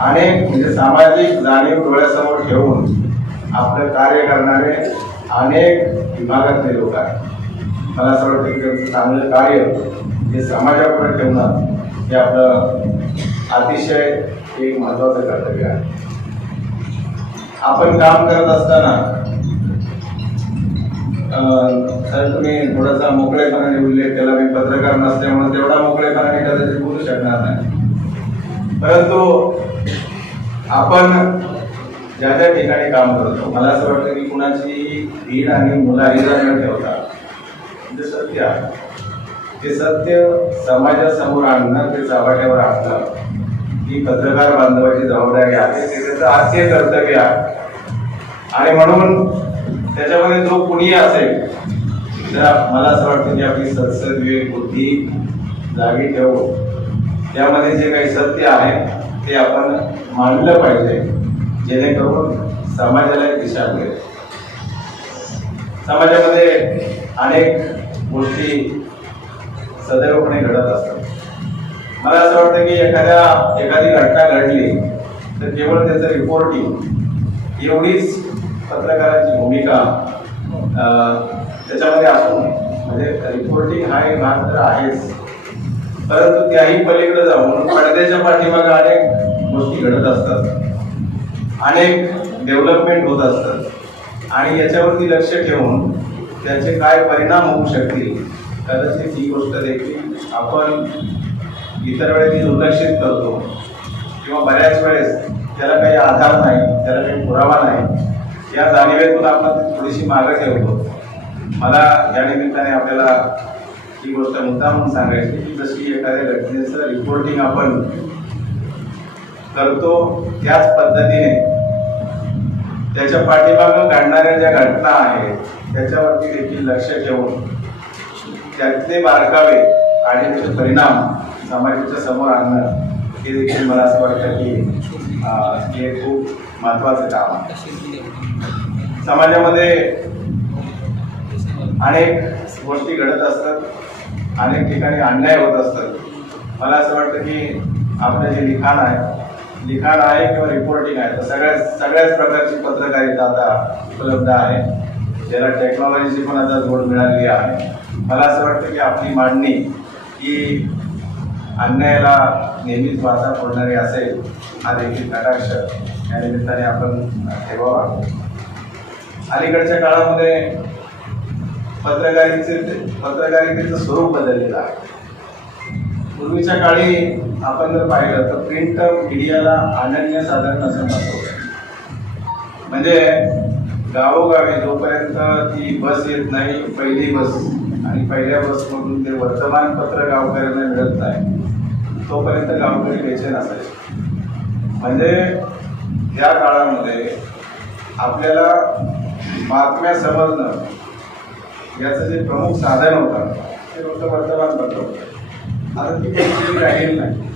अनेक म्हणजे सामाजिक जाणीव डोळ्यासमोर ठेवून आपलं कार्य करणारे अनेक विभागातले लोक आहेत. मला असं वाटतं की त्यांचं चांगलं कार्य हे समाजापुढे ठेवणं हे आपलं अतिशय एक महत्वाचं कर्तव्य आहे. आपण काम करत असताना तर तुम्ही थोडासा मोकळेपणाने उल्लेख केला मी पत्रकार नसल्यामुळे तेवढा मोकळेपणाने कदाचित बोलू शकणार नाही. परंतु आपण ज्या ज्या ठिकाणी काम करतो मला असं वाटतं की कुणाची भीड आणि मुलाहिजा न ठेवता जे म्हणजे सत्य. आहे ते सत्य समाजासमोर आणणं ते चव्हाट्यावर आणणं ही पत्रकार बांधवाची जबाबदारी आहे ते त्याचं आद्य कर्तव्य आहे. आणि म्हणून त्याच्यामध्ये जो कुणी असेल तर मला असं वाटतं की आपली सदसद बुद्धी जागी ठेवून त्यामध्ये जे काही सत्य आहे ते आपण मांडलं पाहिजे जेणेकरून समाजाला एक दिशा मिळेल. समाजामध्ये अनेक गोष्टी सदैवपणे घडत असतात. मला असं वाटतं की एखाद्या एखादी घटना घडली तर केवळ त्याचं रिपोर्टिंग एवढीच पत्रकाराची भूमिका त्याच्यामध्ये असून म्हणजे रिपोर्टिंग हा एक भाग तर आहेच. परंतु त्याही पलीकडे जाऊन पडद्याच्या पाठीमागे अनेक गोष्टी घडत असतात. अनेक डेव्हलपमेंट होत असतात. आणि याच्यावरती लक्ष ठेवून त्याचे काय परिणाम होऊ शकतील कदाचित ही गोष्ट देखील आपण इतर वेळेस दुर्लक्षित करतो. किंवा बऱ्याच वेळेस त्याला काही आधार नाही त्याला काही पुरावा नाही या जाणीवेतून आपण ती थोडीशी मागं ठेवतो. मला या निमित्ताने आपल्याला ही गोष्ट मुद्दा म्हणून सांगायची की जशी एखाद्या घटनेचं रिपोर्टिंग आपण करतो त्याच पद्धतीने त्याच्या पाठीमागं घडणाऱ्या ज्या घटना आहेत त्याच्यावरती देखील लक्ष ठेवून त्यातले बारकावे आणि त्याचे परिणाम समाजाच्या समोर आणणं हे देखील मला असं वाटतं की हे खूप महत्त्वाचं काम आहे. समाजामध्ये अनेक गोष्टी घडत असतात अनेक ठिकाणी अन्याय होत असतात. मला असं वाटतं की आपलं जे लिखाण आहे लिखाण आहे किंवा रिपोर्टिंग आहे तर सगळ्याच सगळ्याच प्रकारची पत्रकारिता आता उपलब्ध आहे. ज्याला टेक्नॉलॉजीची पण आता जोड मिळालेली आहे. मला असं वाटतं की आपली मांडणी ही अन्यायाला नेहमीच वाचा फोडणारी असेल हा देखील कटाक्ष या निमित्ताने आपण ठेवावा. अलीकडच्या काळामध्ये पत्रकारितेचे पत्रकारितेचं स्वरूप बदललेलं आहे. पूर्वीच्या काळी आपण जर पाहिलं तर प्रिंट मीडियाला अनन्यसाधारण असं म्हणतो. म्हणजे गावोगावी जोपर्यंत ती बस येत नाही पहिली बस आणि पहिल्या बसमधून ते वर्तमानपत्र गावकऱ्यांना मिळत नाही तोपर्यंत गावकरी बेचेन असायचे म्हणजे या काळामध्ये आपल्याला बातम्या समजणं याचं जे प्रमुख साधन होतं ते फक्त वर्तमानपत्र होतं आता ती परिस्थिती नाही.